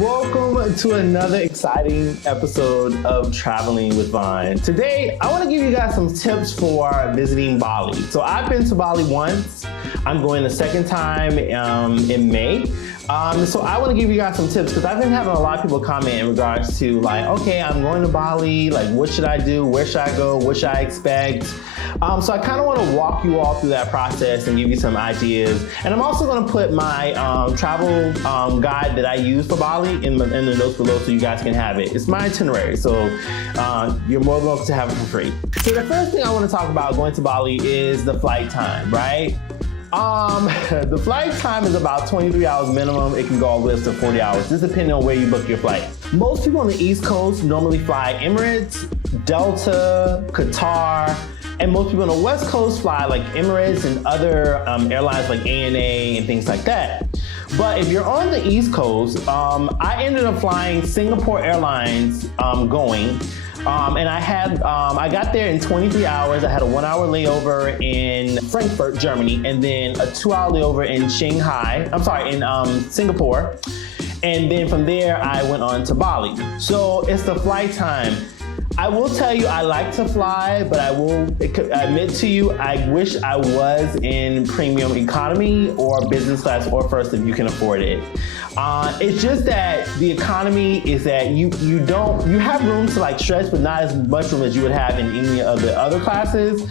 welcome to another exciting episode of Traveling with Vaughn. Today, I want to give you guys some tips for visiting Bali. So I've been to Bali once. I'm going a second time in May. So I want to give you guys some tips because I've been having a lot of people comment in regards to like, okay, I'm going to Bali, like what should I do? Where should I go? What should I expect? So I kind of want to walk you all through that process and give you some ideas. And I'm also going to put my travel guide that I use for Bali in the notes below so you guys can have it. It's my itinerary, so you're more than welcome to have it for free. So the first thing I want to talk about going to Bali is the flight time, right? The flight time is about 23 hours minimum. It can go all the way up to 40 hours, just depending on where you book your flight. Most people on the East Coast normally fly Emirates, Delta, Qatar, and most people on the West Coast fly like Emirates and other airlines like ANA and things like that. But if you're on the East Coast, I ended up flying Singapore Airlines going. And I got there in 23 hours. I had a 1 hour layover in Frankfurt, Germany, and then a 2 hour layover in Singapore. And then from there, I went on to Bali. So it's the flight time. I will tell you, I like to fly, but I will admit to you, I wish I was in premium economy or business class or first if you can afford it. It's just that the economy is that you have room to like stretch, but not as much room as you would have in any of the other classes.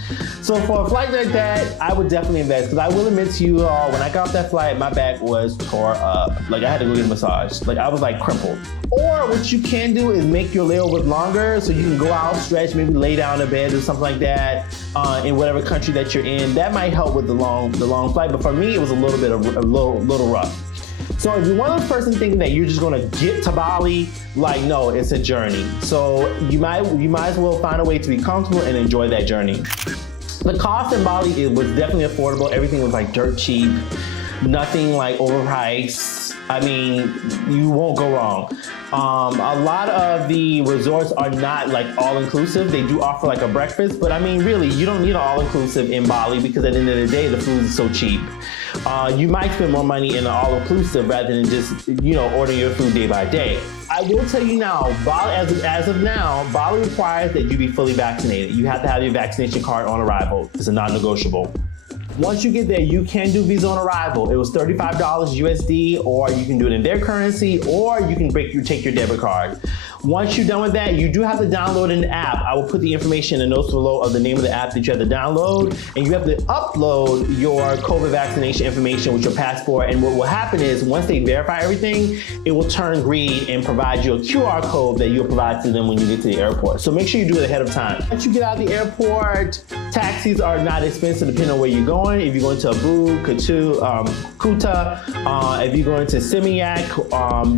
So for a flight like that, I would definitely invest, because I will admit to you all, when I got off that flight, my back was tore up. Like I had to go get a massage. Like I was like crumpled. Or what you can do is make your layovers longer so you can go out, stretch, maybe lay down in bed or something like that in whatever country that you're in. That might help with the long flight, but for me, it was a little rough. So if you're one of those persons thinking that you're just gonna get to Bali, like no, it's a journey. So you might as well find a way to be comfortable and enjoy that journey. The cost in Bali, it was definitely affordable. Everything was like dirt cheap, nothing like overpriced. I mean, you won't go wrong. A lot of the resorts are not like all-inclusive. They do offer like a breakfast, but I mean, really, you don't need an all-inclusive in Bali because at the end of the day, the food is so cheap. You might spend more money in an all-inclusive rather than just, ordering your food day by day. I will tell you now, Bali, as of now, Bali requires that you be fully vaccinated. You have to have your vaccination card on arrival. It's a non-negotiable. Once you get there, you can do visa on arrival. It was $35 USD, or you can do it in their currency, or you can take your debit card. Once you're done with that, you do have to download an app. I will put the information in the notes below of the name of the app that you have to download, and you have to upload your COVID vaccination information with your passport. And what will happen is once they verify everything, it will turn green and provide you a QR code that you'll provide to them when you get to the airport. So make sure you do it ahead of time. Once you get out of the airport, taxis are not expensive depending on where you're going. If you're going to Ubud, Kuta, if you're going to Seminyak,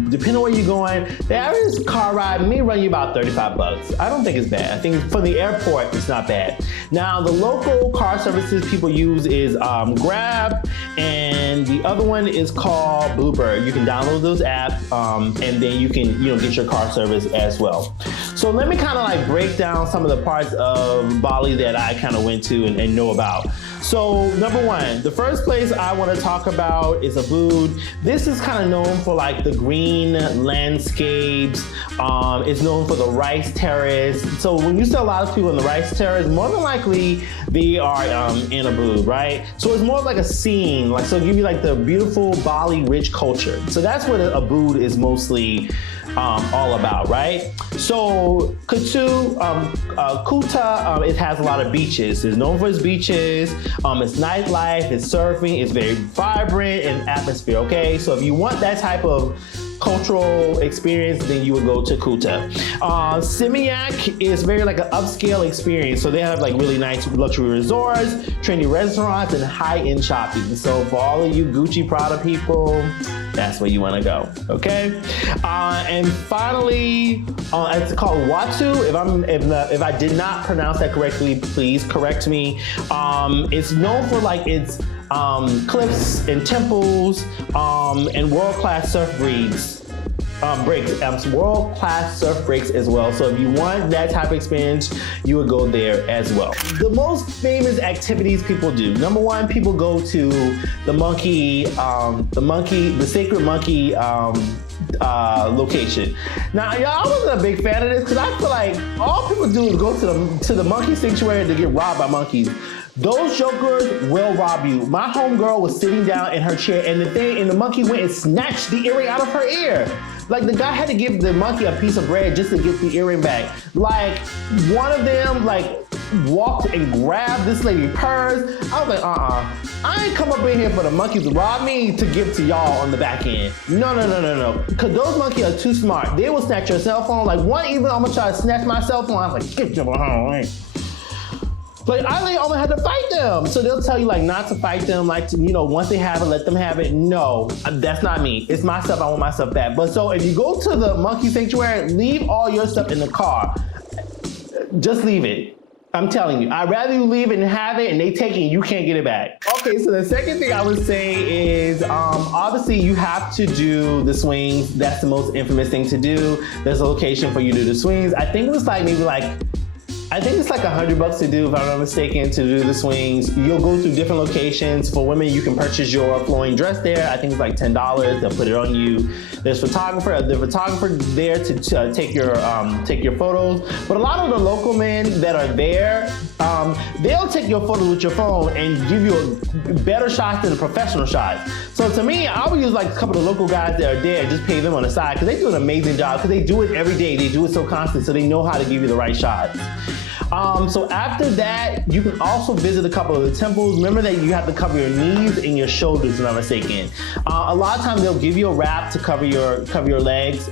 depending on where you're going, the average car ride may run you about 35 bucks. I don't think it's bad. I think for the airport, it's not bad. Now, the local car services people use is Grab, and the other one is called Bluebird. You can download those apps, and then you can get your car service as well. So let me kind of like break down some of the parts of Bali that I kind of went to and know about. So number one, the first place I want to talk about is Ubud. This is kind of known for like the green landscapes. It's known for the rice terrace. So when you see a lot of people in the rice terrace, more than likely they are in Ubud, right? So it's more of like a scene, like so give you like the beautiful Bali rich culture. So that's what Ubud is mostly all about, right? So Kuta, it has a lot of beaches. It's known for its beaches. It's nightlife, it's surfing, it's very vibrant and atmosphere, okay? So if you want that type of cultural experience, then you would go to Kuta. Seminyak is very like an upscale experience. So they have like really nice luxury resorts, trendy restaurants, and high-end shopping. So for all of you Gucci Prada people, that's where you want to go, okay? And finally, it's called Uluwatu. If I did not pronounce that correctly, please correct me. It's known for like its cliffs and temples and world-class surf breaks, world-class surf breaks as well. So if you want that type of experience, you would go there as well. The most famous activities people do. Number one, people go to the sacred monkey location. Now, y'all, I wasn't a big fan of this because I feel like all people do is go to the monkey sanctuary to get robbed by monkeys. Those jokers will rob you. My homegirl was sitting down in her chair and the monkey went and snatched the earring out of her ear. Like, the guy had to give the monkey a piece of bread just to get the earring back. Like, one of them, like, walked and grabbed this lady's purse. I was like, I ain't come up in here for the monkeys to rob me to give to y'all on the back end. No. Because those monkeys are too smart. They will snatch your cell phone. Like, one even, I'm gonna try to snatch my cell phone. I was like, get your phone. Like, I almost had to fight them. So they'll tell you, like, not to fight them, like, to, you know, once they have it, let them have it. No, that's not me. It's my stuff. I want my stuff back. But so if you go to the monkey sanctuary, leave all your stuff in the car. Just leave it. I'm telling you. I'd rather you leave it and have it and they take it and you can't get it back. Okay, so the second thing I would say is, obviously you have to do the swings. That's the most infamous thing to do. There's a location for you to do the swings. I think it was like maybe like, I think it's like $100 to do, if I'm not mistaken, to do the swings. You'll go through different locations. For women, you can purchase your flowing dress there. I think it's like $10. They'll put it on you. There's the photographer there to take your photos. But a lot of the local men that are there, they'll take your photos with your phone and give you a better shot than a professional shot. So to me, I would use like a couple of local guys that are there, just pay them on the side, because they do an amazing job, because they do it every day. They do it so constant, so they know how to give you the right shots. So after that, you can also visit a couple of the temples. Remember that you have to cover your knees and your shoulders, if I'm not mistaken. A lot of times they'll give you a wrap to cover your legs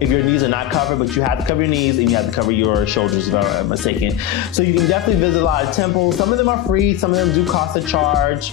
if your knees are not covered, but you have to cover your knees and you have to cover your shoulders, if I'm not mistaken. So you can definitely visit a lot of temples. Some of them are free, some of them do cost a charge.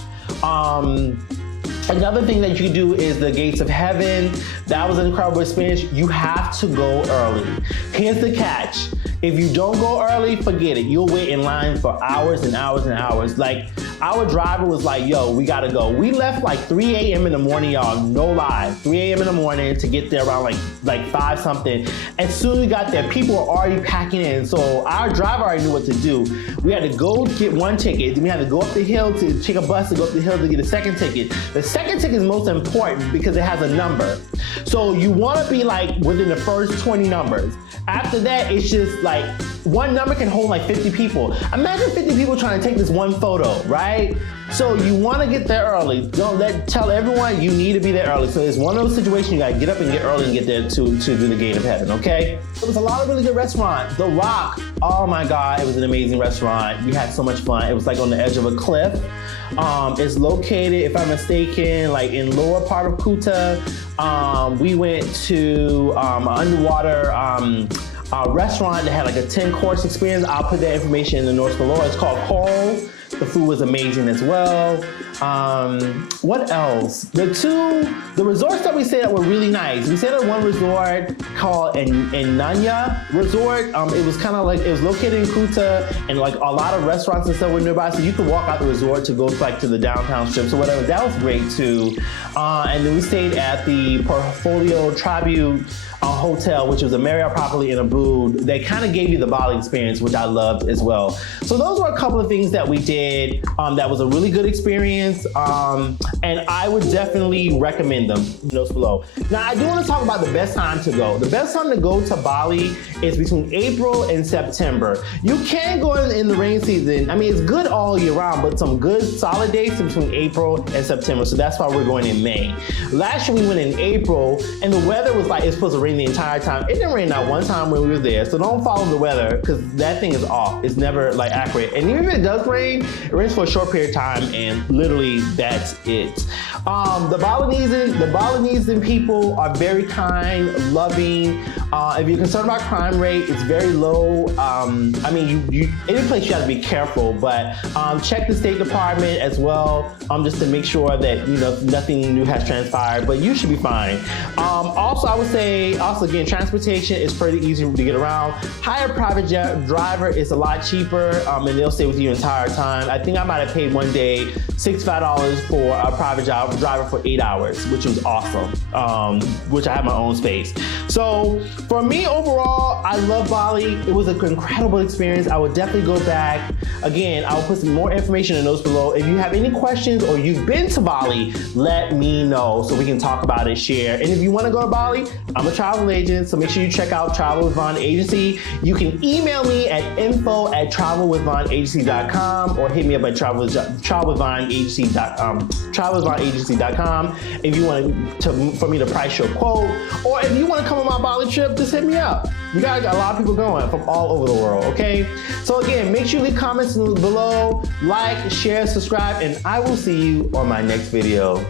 Another thing that you can do is the Gates of Heaven. That was an incredible experience. You have to go early. Here's the catch. If you don't go early, forget it. You'll wait in line for hours and hours and hours. Like, our driver was like, yo, we gotta go. We left like 3 a.m. in the morning, y'all, no lie. 3 a.m. in the morning to get there around like 5 something. As soon as we got there, people were already packing in. So our driver already knew what to do. We had to go get one ticket. Then we had to go up the hill to take a bus to go up the hill to get a second ticket. The second ticket is most important because it has a number. So you wanna be like within the first 20 numbers. After that, it's just like, one number can hold like 50 people. Imagine 50 people trying to take this one photo, right? So you want to get there early. Tell everyone you need to be there early. So it's one of those situations you got to get up and get early and get there to do the Gate of Heaven, okay? There was a lot of really good restaurants. The Rock, oh my God, it was an amazing restaurant. We had so much fun. It was like on the edge of a cliff. It's located, if I'm mistaken, like in lower part of Kuta. We went to an underwater restaurant that had like a 10-course experience. I'll put that information in the notes below. It's called Coral. The food was amazing as well. What else? The resorts that we stayed at were really nice. We stayed at one resort called Enanya Resort. It was kind of like, it was located in Kuta, and like a lot of restaurants and stuff were nearby, so you could walk out the resort to go like to the downtown strips or whatever. That was great too. And then we stayed at the Portfolio Tribute Hotel, which was a Marriott property in Ubud. They kind of gave you the Bali experience, which I loved as well. So those were a couple of things that we did that was a really good experience, and I would definitely recommend them. Notes below. Now, I do want to talk about the best time to go. The best time to go to Bali is between April and September. You can go in the rain season. I mean, it's good all year round, but some good solid days between April and September. So that's why we're going in May. Last year we went in April, and the weather was like, it's supposed to rain the entire time. It didn't rain not one time when we were there, so don't follow the weather, because that thing is off. It's never like accurate. And even if it does rain, it rains for a short period of time, and literally that's it. The Balinese people are very kind, loving. If you're concerned about crime rate, it's very low. I mean, any place you have to be careful, but check the State Department as well, just to make sure that nothing new has transpired, but you should be fine. Also, I would say, again, transportation is pretty easy to get around. Hire a private driver, it's a lot cheaper, and they'll stay with you the entire time. I think I might have paid one day $65 for a private was driving for 8 hours, which was awesome, which I had my own space. So for me overall, I love Bali. It was an incredible experience. I would definitely go back. Again, I'll put some more information in the notes below. If you have any questions or you've been to Bali, let me know so we can talk about it, share. And if you want to go to Bali, I'm a travel agent, so make sure you check out Travel with Vaughn Agency. You can email me at info@travelwithvaughnagency.com or hit me up at travelwithvaughnagency.com if you want for me to price your quote, or if you want to come on my Bali trip, just hit me up. We got a lot of people going from all over the world, okay? So again, make sure you leave comments below, like, share, subscribe, and I will see you on my next video.